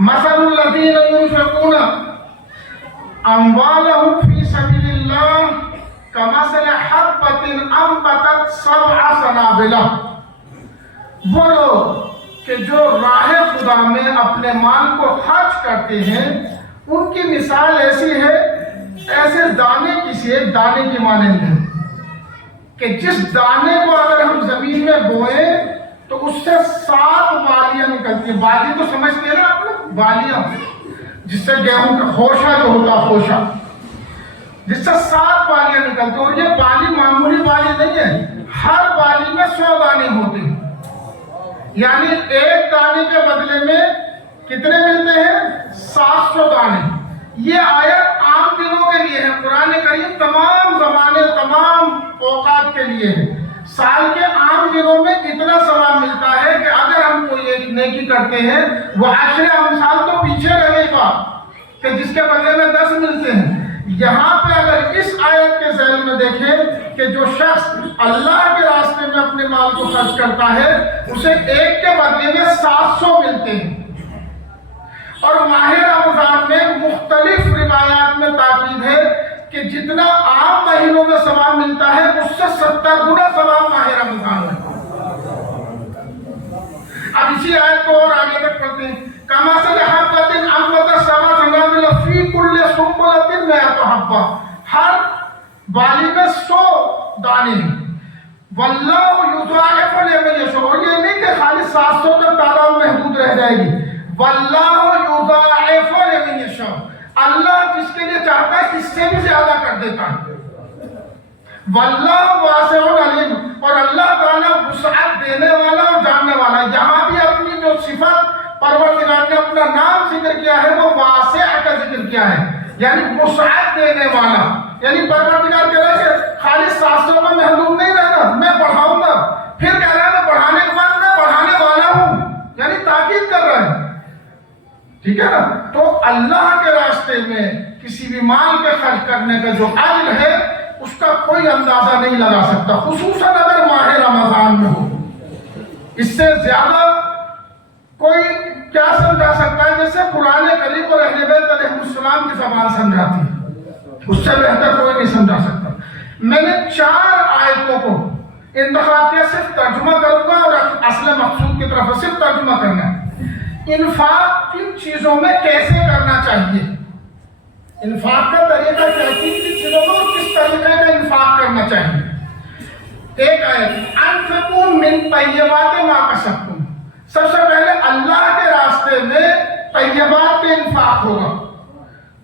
مثل الذین ينفقون اموالهم فی سبیل اللہ کمثل حبۃ انبتت سبع سنابل، وہ لوگ کہ جو راہ خدا میں اپنے مال کو خرچ کرتے ہیں ان کی مثال ایسی ہے ایسے دانے کسی ایک دانے کی مانند ہے کہ جس دانے کو اگر ہم زمین میں بوئیں تو اس سے 7 بالیاں نکلتی ہیں۔ بالی تو سمجھتے ہیں نا آپ لوگ، بالیاں جس سے گیہوں کا خوشہ جو ہوتا ہے، خوشہ جس سے 7 بالیاں نکلتی ہیں۔ اور یہ بالی معمولی بالی نہیں ہے، ہر بالی میں 100 دانے ہوتے ہیں، یعنی ایک دانے کے بدلے میں کتنے ملتے ہیں؟ 700 دانے۔ یہ آیت عام دنوں کے لیے ہے، قرآن کریم تمام زمانے تمام اوقات کے لیے ہے۔ سال کے عام دنوں میں اتنا ثواب ملتا ہے کہ اگر ہم کوئی ایک نیکی کرتے ہیں وہ 10 امثال تو پیچھے رہے گا کہ جس کے بدلے میں 10 ملتے ہیں۔ یہاں پہ اگر اس آیت کے ذیل میں دیکھیں کہ جو شخص اللہ کے راستے میں اپنے مال کو خرچ کرتا ہے اسے ایک کے بدلے میں 700 ملتے ہیں۔ اور ماہ رمضان میں مختلف روایات میں تاکید ہے کہ جتنا عام مہینوں میں ثواب ملتا ہے اس سے 70 گنا ثواب ماہ رمضان میں۔ اب اسی آیت کو اور آگے تک پڑھتے ہیں۔ کمثل حبۃ انبتت سبع سنابل فی کل سنبلۃ مئۃ حبۃ، ہر بالی میں 100 دانے ہیں۔ واللہ یضاعف لمن یشاء، اور یہ نہیں کہ خالی 700 تک تعداد محدود رہ جائے گی، واللہ یضاعف لمن یشاء، اللہ جس کے لیے چاہتا ہے اس سے بھی زیادہ کر دیتا ہے۔ واللہ واسع علیم، اور اللہ تعالیٰ وسعت دینے والا اور جاننے والا ہے۔ یہاں بھی اپنی جو صفت پروردگار نے اپنا نام ذکر کیا ہے وہ واسع کا ذکر کیا ہے، یعنی وسعت دینے والا، یعنی پروردگار کہہ رہا ہے کہ خالی 700 میں محدود نہیں رہنا، میں بڑھاؤں گا۔ پھر کہہ رہا ہے میں بڑھانے کے بعد میں بڑھانے والا ہوں، یعنی تاکید کر رہا ہے، ٹھیک ہے نا۔ تو اللہ کے راستے میں کسی بھی مال کے خرچ کرنے کا جو اجر ہے اس کا کوئی اندازہ نہیں لگا سکتا، خصوصاً اگر ماہ رمضان میں ہو۔ اس سے زیادہ کوئی کیا سمجھا سکتا ہے؟ جیسے قرآن کریم کو اہل بیت علیہ السلام کی زبان سمجھاتی ہے، اس سے بہتر کوئی نہیں سمجھا سکتا۔ میں نے 4 آیتوں کو انتخاب کیا، صرف ترجمہ کروں گا اور اصل مقصود کی طرف صرف ترجمہ کرنا ہے۔ انفاق کن چیزوں میں کیسے کرنا چاہیے، انفاق کا طریقہ کیا ہے، کن چیزوں میں کس طریقے کا انفاق کرنا چاہیے۔ ایک آیت، انفقوا من طیبات ما کسبتم، سب سے پہلے اللہ کے راستے میں طیبات کے انفاق ہوگا۔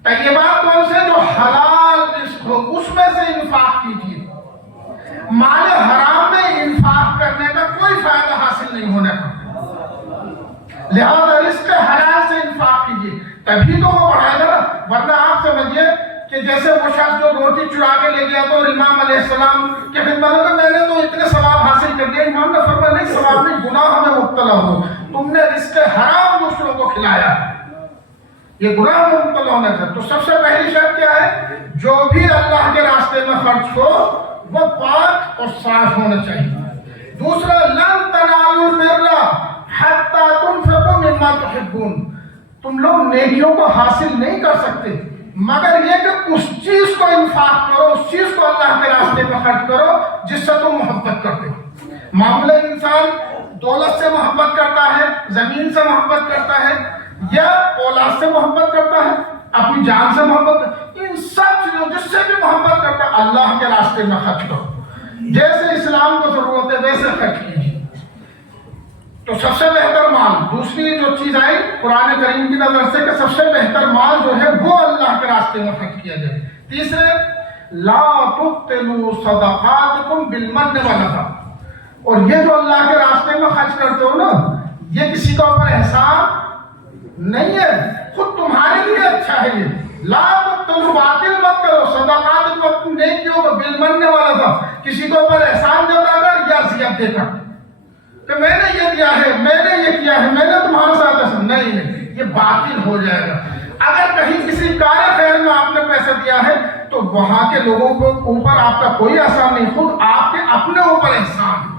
طیبات کون سے؟ جو حلال رزق ہو اس میں سے انفاق کیجیے۔ مال حرام میں انفاق کرنے کا کوئی فائدہ حاصل نہیں ہونے کا، لہذا رزق حلال سے انفاق کیجیے، تبھی تو وہ بڑھائے گا نا۔ ورنہ آپ سمجھیے کہ جیسے وہ شخص جو روٹی چرا کے لے گیا تو امام علیہ السلام کے خدمت میں میں نے تو اتنے ثواب حاصل کر لیا، امام نے فرمایا نہیں، ثواب نہیں، گناہ میں مبتلا ہو، تم نے رزق حرام دوسروں کو کھلایا، یہ گناہ میں مبتلا ہونا تھا۔ تو سب سے پہلی شرط کیا ہے؟ جو بھی اللہ کے راستے میں خرچ ہو وہ پاک اور صاف ہونا چاہیے۔ دوسرا، لن تنالوا البر حتی تنفقوا مما تحبون، تم لوگ نیکیوں کو حاصل نہیں کر سکتے مگر یہ کہ اس چیز کو انفاق کرو، اس چیز کو اللہ کے راستے میں خرچ کرو جس سے تم محبت کرتے ہو۔ معاملہ انسان دولت سے محبت کرتا ہے، زمین سے محبت کرتا ہے، یا اولاد سے محبت کرتا ہے، اپنی جان سے محبت کرتا ہے، ان سب چیزوں جس سے بھی محبت کرتا ہے اللہ کے راستے میں خرچ کرو، جیسے اسلام کو ضرورت ہے ویسے خرچ کیجیے۔ تو سب سے بہتر مال، دوسری جو چیز آئی قرآن کریم کی نظر سے کہ سب سے بہتر مال جو ہے وہ اللہ کے راستے میں خرچ کیا جائے۔ تیسرے، لا تبطلوا صدقاتکم بالمن والعطا، اور یہ جو اللہ کے راستے میں خرچ کرتے ہو نا، یہ کسی کے اوپر احسان نہیں ہے، خود تمہارے لیے اچھا ہے۔ یہ لا تبطلوا، باطل مت کرو، صدقات کو اپنی نیکیوں کو بالمن والعطا، کسی کے اوپر احسان جتا کر یا زیادت دے کر کہ میں نے یہ دیا ہے، میں نے یہ کیا ہے، میں نے تمہارے ساتھ ایسا نہیں، یہ باطل ہو جائے گا۔ اگر کہیں کسی کار خیر میں آپ نے پیسہ دیا ہے تو وہاں کے لوگوں کو اوپر آپ کا کوئی احسان نہیں، خود آپ کے اپنے اوپر احسان ہے۔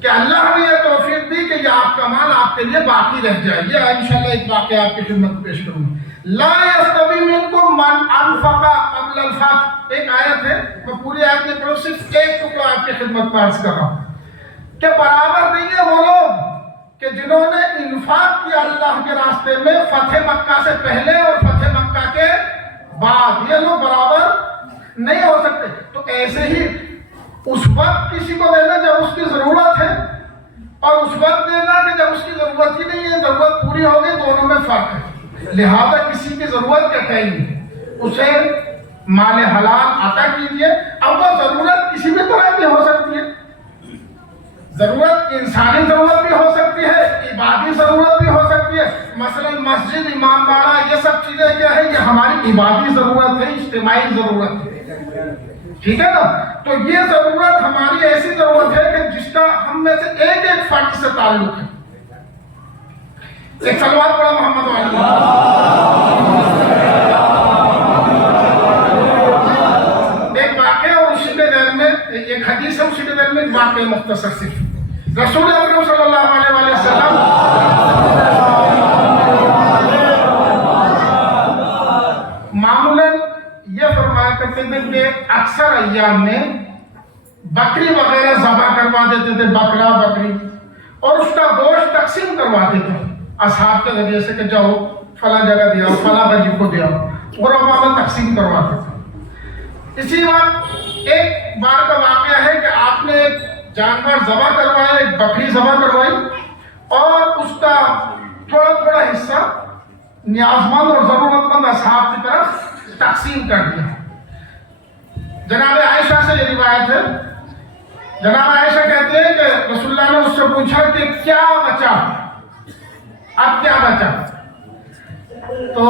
کہ اللہ نے یہ توفیق دی کہ یہ آپ کا مال آپ کے لیے باقی رہ جائے. یہ انشاءاللہ ایک واقعہ آپ کی خدمت میں پیش کروں گا. لا یستوی منکم من انفق قبل الفتح، ایک آیت ہے، میں پوری آیت نہیں پڑھوں، صرف ایک ٹکڑا آپ کی خدمت میں عرض کر رہا ہوں کہ برابر نہیں ہے وہ لوگ کہ جنہوں نے انفاق کیا اللہ کے راستے میں فتح مکہ سے پہلے اور فتح مکہ کے بعد، یہ لوگ برابر نہیں ہو سکتے. تو ایسے ہی اس وقت کسی کو دینا جب اس کی ضرورت ہے، اور اس وقت دینا کہ جب اس کی ضرورت ہی نہیں ہے، ضرورت پوری ہو گئی، دونوں میں فرق ہے. لہذا کسی کی ضرورت کے ٹائم اسے مال حلال عطا کیجیے. اب وہ ضرورت کسی بھی طرح کی ہو سکتی ہے، ضرورت انسانی ضرورت بھی ہو سکتی ہے، عبادی ضرورت بھی ہو سکتی ہے. مثلا مسجد، امام باڑہ، یہ سب چیزیں کیا ہے، یہ ہماری عبادی ضرورت ہے، اجتماعی ضرورت ہے. ٹھیک ہے نا؟ تو یہ ضرورت ہماری ایسی ضرورت ہے کہ جس کا ہم میں سے ایک ایک فرد سے تعلق ہے. ایک سلوات پڑھا محمد والی. ایک واقعہ اور اسی کے ذہن میں ایک حدیث ہے، اسی کے ذہن میں ایک واقعہ مختصر صرف. رسول اکرم صلی اللہ علیہ وسلم معمولاً یہ فرمایا کرتے تھے کہ اکثر ایام میں بکری وغیرہ ذبح کروا دیتے تھے، بکرا بکری، اور اس کا گوشت تقسیم کرواتے تھے اصحاب کے ذریعے سے کہ جاؤ فلاں جگہ دیا، فلاں غریب کو دیا، اور وہ تقسیم کرواتے تھے. اسی وقت ایک بار کا واقعہ ہے کہ آپ نے ایک جانور ذبح کروایا، ایک بکری ذبح کروائی، اور اس کا تھوڑا تھوڑا حصہ نیاز مند اور ضرورت مند اصحاب کی طرف تقسیم کر دیا. جناب عائشہ سے یہ روایت ہے، جناب عائشہ کہتے ہیں کہ رسول اللہ نے اس سے پوچھا کہ کیا بچا، اب کیا بچا؟ تو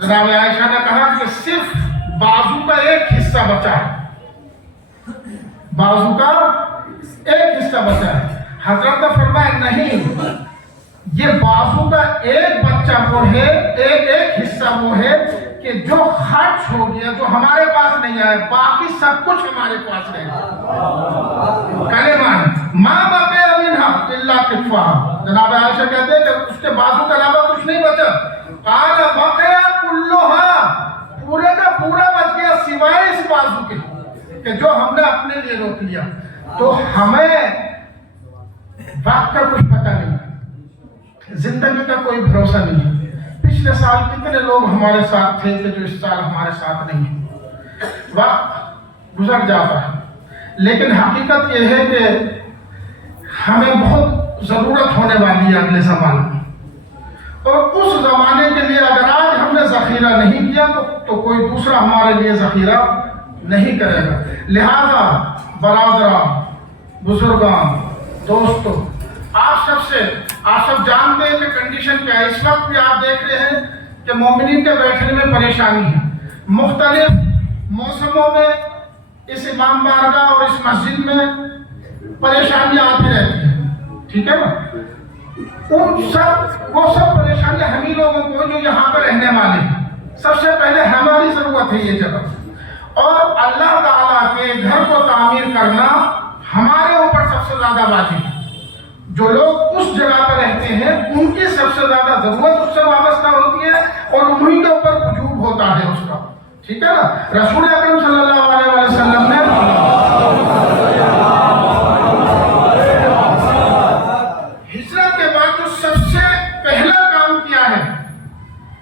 جناب عائشہ نے کہا کہ صرف بازو کا ایک حصہ بچا ہے، بازو کا ایک حصہ بچا ہے. حضرت نے فرمایا نہیں، یہ بازو کا ایک بچہ وہ ہے، ایک حصہ وہ ہے کہ جو خرچ ہو گیا، جو ہمارے پاس نہیں آیا، باقی سب کچھ ہمارے پاس رہے گا. کلمہ ما بقی منھا الا کفاھا. جناب عائشہ کہتے ہیں کہ اس کے بازو کے علاوہ کچھ نہیں بچا. قال بقی کلھا، پورے کا پورا بچ گیا سوائے اس بازو کے کہ جو ہم نے اپنے لیے روک لیا. تو ہمیں وقت کا کچھ پتہ نہیں، زندگی کا کوئی بھروسہ نہیں ہے. پچھلے سال کتنے لوگ ہمارے ساتھ تھے کہ جو اس سال ہمارے ساتھ نہیں ہیں. وقت گزر جاتا ہے، لیکن حقیقت یہ ہے کہ ہمیں بہت ضرورت ہونے والی ہے اگلے زمانے میں، اور اس زمانے کے لیے اگر آج ہم نے ذخیرہ نہیں کیا تو کوئی دوسرا ہمارے لیے ذخیرہ نہیں کرے گا. لہذا برادران، بزرگان، دوستو، آپ سب جانتے ہیں کہ کنڈیشن کیا ہے. اس وقت بھی آپ دیکھ رہے ہیں کہ مومنین کے بیٹھنے میں پریشانی ہے. مختلف موسموں میں اس امام بارگاہ اور اس مسجد میں پریشانیاں آتی رہتی ہیں. ٹھیک ہے نا؟ وہ سب پریشانیاں ہمیں لوگوں کو جو یہاں پہ رہنے والے ہیں. سب سے پہلے ہماری ضرورت ہے یہ جگہ، اور اللہ تعالیٰ کے گھر کو تعمیر کرنا ہمارے اوپر سب سے زیادہ واجب ہے. جو لوگ اس جگہ پر رہتے ہیں ان کی سب سے زیادہ ضرورت اس سے وابستہ ہوتی ہے، اور انہی کے اوپر وجوب ہوتا ہے اس کا. ٹھیک ہے نا؟ رسول اکرم صلی اللہ علیہ وسلم نے ہجرت کے بعد جو سب سے پہلا کام کیا ہے،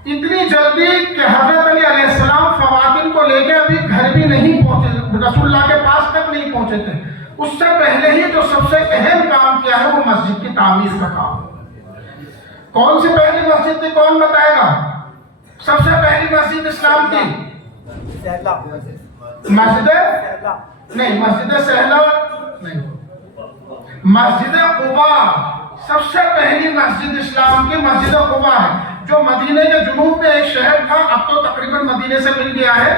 اتنی جلدی کہ حضرت علی علیہ السلام خواتین کو لے کے ابھی گھر بھی نہیں پہنچے، رسول اللہ کے پاس تک نہیں پہنچے تھے. اس سے پہلے ہی جو سب سے اہم کام کیا ہے وہ مسجد کی تعمیر کا کام. کون سی پہلی مسجد تھی، کون بتائے گا؟ سب سے پہلی مسجد اسلام کی مسجد نہیں، مسجد سہلا نہیں، مسجد قباء. سب سے پہلی مسجد اسلام کی مسجد قباء ہے، جو مدینے کے جنوب میں ایک شہر تھا، اب تو تقریباً مدینے سے مل گیا ہے.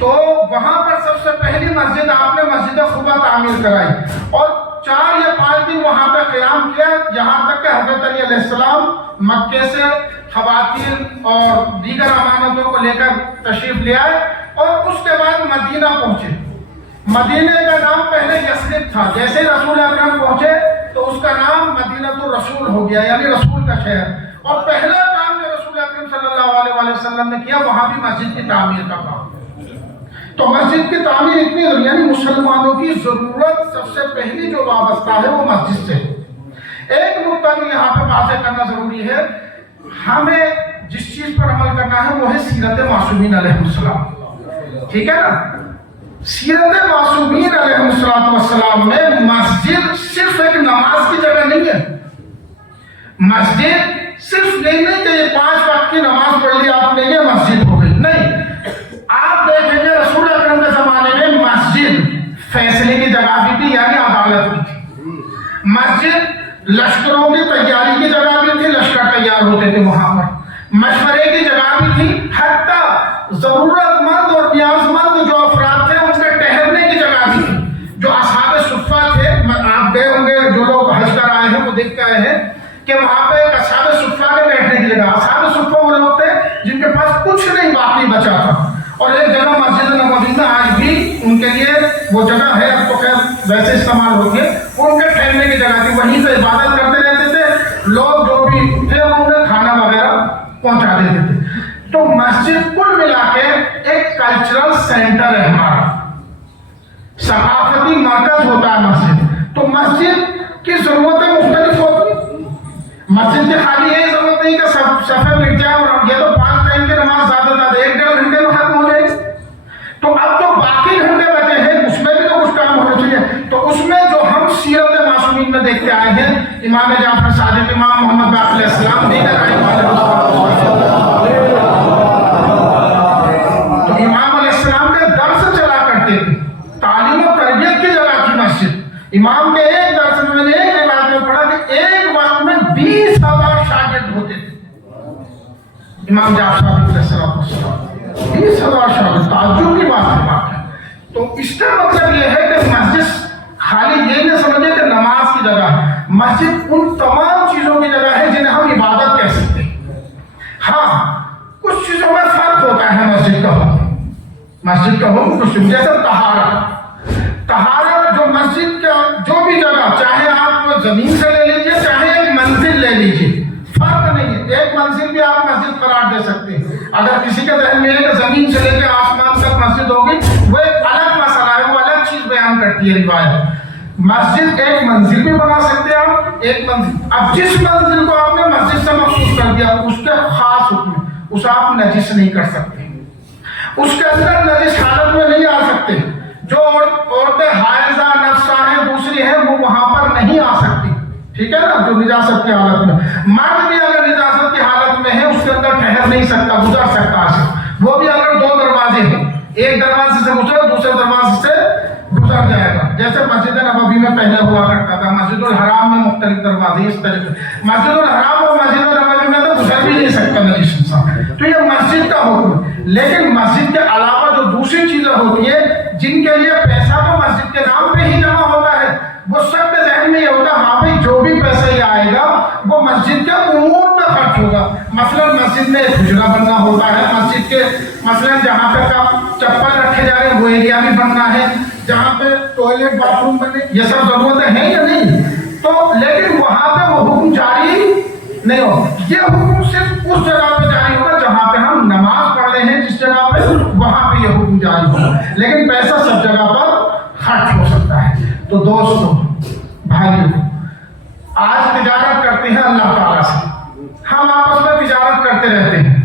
تو وہاں پر سب سے پہلی مسجد آپ نے مسجد قباء تعمیر کرائی، اور 4 یا 5 دن وہاں پہ قیام کیا، یہاں تک کہ حضرت علی علیہ السلام مکے سے خواتین اور دیگر امانتوں کو لے کر تشریف لے آئے، اور اس کے بعد مدینہ پہنچے. مدینہ کا نام پہلے یثرب تھا. جیسے رسول اکرم کا شہر، اور پہلا کام جو رسول اکرم صلی اللہ علیہ وسلم نے کیا وہاں بھی مسجد کی تعمیر کا کام۔ تو مسجد کی تعمیر اتنی ضروری، یعنی مسلمانوں کی ضرورت سب سے پہلی جو وابستہ ہے وہ مسجد سے۔ ایک نقطہ بھی یہاں پہ واضح کرنا ضروری ہے، ہمیں جس چیز پر عمل کرنا ہے وہ ہے سیرت معصومین علیہ السلام، ٹھیک ہے نا؟ سیرت معصومین علیہ السلام میں مسجد صرف ایک نماز کی جگہ نہیں ہے۔ مسجد صرف نہیں کہ یہ 5 وقت کی نماز پڑھ لی آپ نے یہ مسجد ہو گئی، نہیں۔ آپ دیکھیں گے رسول اکرم کے زمانے میں مسجد فیصلے کی جگہ بھی تھی، یعنی عدالت بھی تھی۔ مسجد لشکروں کی تیاری کی جگہ بھی تھی، لشکر تیار ہوتے تھے وہاں پر۔ مشورے کی جگہ بھی تھی، حتیٰ ضرورت مند اور نیاز مند جو افراد تھے ان کے ٹہرنے کی جگہ بھی تھی۔ جو اصحاب صفہ تھے، آپ گئے ہوں گے، جو لوگ حج کر آئے ہیں وہ دیکھ کے آئے ہیں کہ وہاں پہ اصحاب صفہ کے بیٹھنے کی جگہ، اصحاب صفہ وہ لوگ تھے جن کے پاس کچھ نہیں باقی بچا تھا، اور ایک جگہ مسجد نبوی میں آج بھی ان کے لیے وہ جگہ ہے، اب تو خیر ویسے استعمال ہوتی ہے، ان کے ٹھہرنے کی جگہ تھی، وہیں پہ عبادت کرتے رہتے تھے لوگ، جو بھی تھے انہیں کھانا وغیرہ پہنچا دیتے تھے۔ تو مسجد کل ملا کے ایک کلچرل سینٹر ہے ہمارا، ثقافتی مرکز ہوتا ہے مسجد۔ تو مسجد کی ضرورتیں مختلف ہوتی ہیں۔ مسجد کی خالی یہ ضرورت نہیں کہ صفحے مٹ جائے اور یہ تو 5 ٹائم کی نماز زیادہ 1-1.5 گھنٹے میں ختم ہو جائے، تو اب جو باقی گھنٹے بچے ہیں اس میں بھی تو کچھ کام ہونا چاہیے۔ تو اس میں جو ہم سیرت معصومین میں دیکھتے آئے ہیں، امام جعفر صادق، امام محمد باقر علیہ السلام، دیگر تو امام علیہ السلام کے درس چلا کرتے تھے، تعلیم و تربیت کی جگہ تھی مسجد۔ امام کے ایک درس میں نے ایک روایت میں پڑھا کہ ایک وقت میں 20,000 شاگرد ہوتے تھے۔ امام جعفر صادق علیہ السلام 20,000 شاگرد، تعجب کی بات ہے۔ تو اس کا مطلب یہ ہے کہ مسجد خالی یہ نہ سمجھے کہ نماز کی جگہ ہے، مسجد ان تمام چیزوں کی جگہ ہے جنہیں ہم عبادت کہہ سکتے ہیں۔ ہاں کچھ چیزوں میں فرق ہوتا ہے مسجد کا حکم، مسجد کا حکم کچھ، جیسے طہارت جو مسجد کا جو بھی جگہ، چاہے آپ زمین سے لے لیجیے چاہے ایک منزل لے لیجیے، فرق نہیں ہے، ایک منزل بھی آپ مسجد قرار دے سکتے ہیں۔ اگر کسی کے ذہن میں ہے کہ زمین سے لے کے آسمان تک مسجد ہوگی، وہ ایک الگ مسئلہ ہے، وہ الگ چیز بیان کرتی ہے روایت۔ مسجد ایک منزل بھی بنا سکتے ہیں آپ، ایک منزل، اب جس منزل کو آپ نے مسجد سے مخصوص کر دیا اس کے خاص حکم، اسے آپ نجس نہیں کر سکتے، اس کے اندر نجس حالت میں نہیں آ سکتے۔ جو عورتیں حائضہ نفسہ ہیں دوسری ہیں وہ وہاں پر نہیں آ سکتی، ٹھیک ہے نا، جو نجاست کی حالت میں۔ مرد بھی اگر نجاست کی حالت میں ہے اس کے اندر ٹھہر نہیں سکتا، گزر سکتا ہے، وہ بھی اگر 2 دروازے ہیں، ایک دروازے سے گزر دوسرے دروازے سے گزر جائے گا، جیسے مسجد نبوی میں پہلے ہوا کرتا تھا۔ مسجد الحرام میں مختلف دروازے، اس طریقے مسجد الحرام اور مسجد نبوی میں تو گزر بھی نہیں سکتا نجس انسان۔ تو یہ مسجد کا حکم ہے، لیکن مسجد کے علاوہ جو دوسری چیزیں ہوتی ہیں جن کے لیے پیسہ تو مسجد کے نام پہ ہی جمع ہوتا ہے، وہ سب کے ذہن میں یہ ہوتا ہے ہاں بھائی جو بھی پیسہ یہ آئے گا وہ مسجد کے امور میں خرچ ہوگا۔ مثلا مسجد میں ایک حجرہ بننا ہوتا ہے، مسجد کے مثلا جہاں پہ چپل رکھے جا رہے ہیں وہ ایریا بھی بننا ہے، جہاں پہ ٹوائلٹ باتھ روم بنے، یہ سب ضرورتیں ہیں یا نہیں؟ تو لیکن وہاں پہ وہ حکم جاری نہیں ہو، یہ حکم صرف اس جگہ پہ جاری ہوگا جہاں پہ ہم نماز پڑھ رہے ہیں، جس جگہ پہ وہاں پہ یہ حکم جاری ہوگا، لیکن پیسہ سب جگہ پر خرچ ہو سکتا ہے۔ تو دوستو بھائیو، آج تجارت کرتے ہیں اللہ تعالیٰ سے، ہم آپس میں تجارت کرتے رہتے ہیں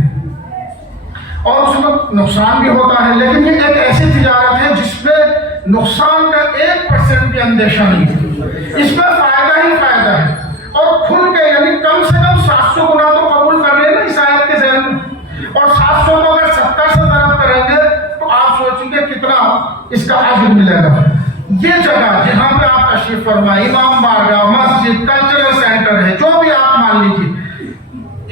اور اس میں نقصان بھی ہوتا ہے، لیکن یہ ایک ایسی تجارت ہے جس میں نقصان کا 1% بھی اندیشہ نہیں ہے، اس میں فائدہ ہی فائدہ ہے، اور کھل کے یعنی کم سے کم 700 گنا تو قبول کر رہے ہیں نا اس آیت کے ذہن میں، اور 700 کو اگر 70 سے ضرب کریں گے تو آپ سوچیں گے کتنا اس کا اجر ملے گا۔ یہ جگہ جہاں پہ آپ تشریف فرمائے، امام بارگاہ، مسجد، کلچرل سینٹر ہے، جو بھی آپ مان لیجیے،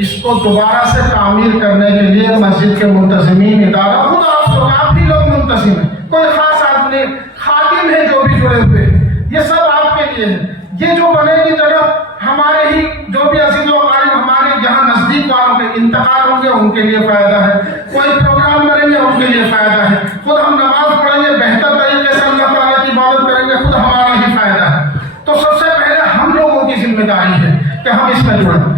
اس کو دوبارہ سے تعمیر کرنے کے لیے مسجد کے منتظمین، ادارہ، خود آپ ہی لوگ منتظم ہیں، کوئی خاص آدمی، خادم ہے جو بھی جڑے ہوئے ہیں، یہ سب آپ کے لیے ہے۔ یہ جو بنے گی جگہ ہمارے ہی جو بھی عزیز و اقارب ہمارے یہاں نزدیک والوں کے انتقال ہوں گے ان کے لیے فائدہ ہے، کوئی پروگرام کریں گے ان کے لیے فائدہ ہے، خود ہم نماز پڑھیں گے بہتر طریقے سے اللہ تعالیٰ کی عبادت کریں گے، خود ہمارا ہی فائدہ ہے۔ تو سب سے پہلے ہم لوگوں کی ذمہ داری ہے کہ ہم اس میں جڑیں۔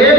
1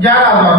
11,000।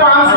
500